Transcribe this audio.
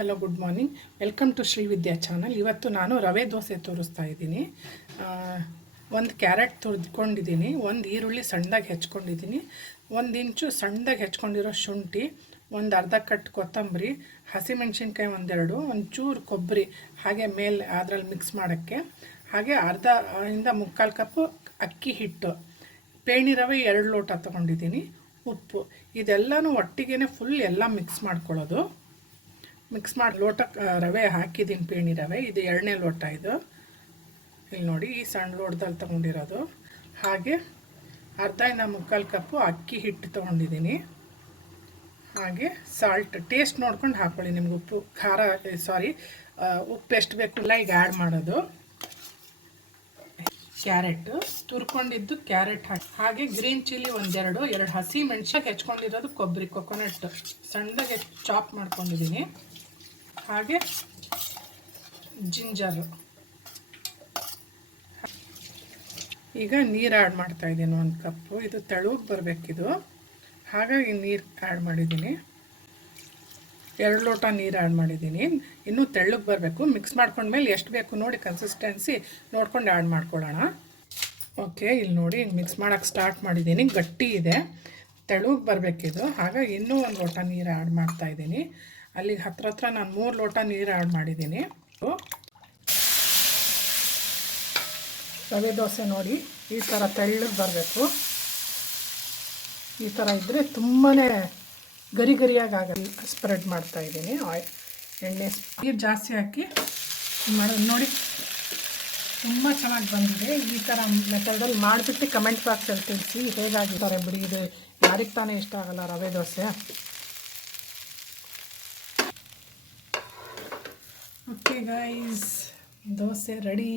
Hello good morning, welcome to Shri Vidya channel. ಇವತ್ತು ನಾನು ರವೆ ದೋಸೆ ತೋರಿಸ್ತಾ ಇದ್ದೀನಿ. ಒಂದು ಕ್ಯಾರೆಟ್ ತುರಿದುಕೊಂಡಿದ್ದೀನಿ, ಒಂದು ಈರುಳ್ಳಿ ಸಣ್ಣದಾಗಿ ಹೆಚ್ಕೊಂಡಿದ್ದೀನಿ, 1 ಇಂಚು ಸಣ್ಣದಾಗಿ ಹೆಚ್ಕೊಂಡಿರೋ ಶುಂಠಿ, ಒಂದು ಅರ್ಧ ಕಟ್ ಕೊತ್ತಂಬರಿ, ಹಸಿಮೆಣ್ಸಿನ್ಕಾಯಿ ಒಂದೆರಡು, ಒಂಚೂರು ಕೊಬ್ಬರಿ ಹಾಗೆ ಮೇಲೆ ಅದರಲ್ಲಿ ಮಿಕ್ಸ್ ಮಾಡೋಕ್ಕೆ, ಹಾಗೆ ಅರ್ಧ ಇಂದ 3/4 ಕಪ್ಪು ಅಕ್ಕಿ ಹಿಟ್ಟು, ಪೇಣಿ ರವೆ 2 ಲೋಟ ತೊಗೊಂಡಿದ್ದೀನಿ, ಉಪ್ಪು. ಇದೆಲ್ಲನೂ ಒಟ್ಟಿಗೆ ಫುಲ್ ಎಲ್ಲ ಮಿಕ್ಸ್ ಮಾಡ್ಕೊಳ್ಳೋದು. ಮಿಕ್ಸ್ ಮಾಡಿ ಲೋಟಕ್ಕೆ ರವೆ ಹಾಕಿದ್ದೀನಿ, ಪೇಣಿ ರವೆ ಇದು 2ನೇ ಲೋಟ. ಇದು ಇಲ್ಲಿ ನೋಡಿ, ಈ ಸಣ್ಣ ಲೋಟದಲ್ಲಿ ತೊಗೊಂಡಿರೋದು. ಹಾಗೆ ಅರ್ಧ ಇಂದ 3/4 ಕಪ್ಪು ಅಕ್ಕಿ ಹಿಟ್ಟು ತೊಗೊಂಡಿದ್ದೀನಿ. ಹಾಗೆ ಸಾಲ್ಟ್ ಟೇಸ್ಟ್ ನೋಡ್ಕೊಂಡು ಹಾಕ್ಕೊಳ್ಳಿ, ನಿಮ್ಗೆ ಉಪ್ಪು ಖಾರ ಉಪ್ಪು ಎಷ್ಟು ಬೇಕು ಇಲ್ಲ ಈಗ ಆ್ಯಡ್ ಮಾಡೋದು. ಕ್ಯಾರೆಟು ತುರ್ಕೊಂಡಿದ್ದು ಕ್ಯಾರೆಟ್ ಹಾಗೆ ಗ್ರೀನ್ ಚಿಲ್ಲಿ ಒಂದೆರಡು, 2 ಹಸಿ ಮೆಣಸಿಗೆ ಹೆಚ್ಕೊಂಡಿರೋದು, ಕೊಬ್ಬರಿ ಕೊಕೊನಟ್ ಸಣ್ಣದಾಗಿ ಚಾಪ್ ಮಾಡ್ಕೊಂಡಿದ್ದೀನಿ, ಹಾಗೆ ಜಿಂಜರು. ಈಗ ನೀರು ಆ್ಯಡ್ ಮಾಡ್ತಾಯಿದ್ದೀನಿ, 1 ಕಪ್ಪು. ಇದು ತೆಳುಗೆ ಬರಬೇಕಿದು, ಹಾಗಾಗಿ ನೀರು ಆ್ಯಡ್ ಮಾಡಿದ್ದೀನಿ. 2 ಲೋಟ ನೀರು ಆ್ಯಡ್ ಮಾಡಿದ್ದೀನಿ. ಇನ್ನೂ ತೆಳ್ಳಗೆ ಬರಬೇಕು. ಮಿಕ್ಸ್ ಮಾಡ್ಕೊಂಡ್ಮೇಲೆ ಎಷ್ಟು ಬೇಕು ನೋಡಿ ಕನ್ಸಿಸ್ಟೆನ್ಸಿ ನೋಡ್ಕೊಂಡು ಆ್ಯಡ್ ಮಾಡ್ಕೊಳ್ಳೋಣ. ಓಕೆ, ಇಲ್ಲಿ ನೋಡಿ ಮಿಕ್ಸ್ ಮಾಡೋಕ್ಕೆ ಸ್ಟಾರ್ಟ್ ಮಾಡಿದ್ದೀನಿ. ಗಟ್ಟಿ ಇದೆ, ತೆಳುಗೆ ಬರಬೇಕಿದು, ಹಾಗಾಗಿ ಇನ್ನೂ 1 ಲೋಟ ನೀರು ಆ್ಯಡ್ ಮಾಡ್ತಾಯಿದ್ದೀನಿ. ಅಲ್ಲಿಗೆ ಹತ್ರ ನಾನು 3 ಲೋಟ ನೀರು ಆ್ಯಡ್ ಮಾಡಿದ್ದೀನಿ. ರವೆ ದೋಸೆ ನೋಡಿ ಈ ಥರ ತೆಳ್ಳಗೆ ಬರಬೇಕು. ಈ ಥರ ಇದ್ದರೆ ತುಂಬಾ ಗರಿ ಗರಿಯಾಗಿ ಆಗಲ್ಲ. ಸ್ಪ್ರೆಡ್ ಮಾಡ್ತಾಯಿದ್ದೀನಿ ಎಣ್ಣೆ. ನೀರು ಜಾಸ್ತಿ ಹಾಕಿ ಮಾಡೋದು ನೋಡಿ, ತುಂಬ ಚೆನ್ನಾಗಿ ಬಂದಿದೆ. ಈ ಥರ ಮೆಥಡಲ್ಲಿ ಮಾಡಿಬಿಟ್ಟು ಕಮೆಂಟ್ ಬಾಕ್ಸಲ್ಲಿ ತಿಳಿಸಿ ಹೇಗಾಗಿದ್ದಾರೆ ಬಿಡಿ. ಇದು ಯಾರಿಗೆ ತಾನೇ ಇಷ್ಟ ಆಗಲ್ಲ ರವೆ dosa. Okay guys, dosa ready.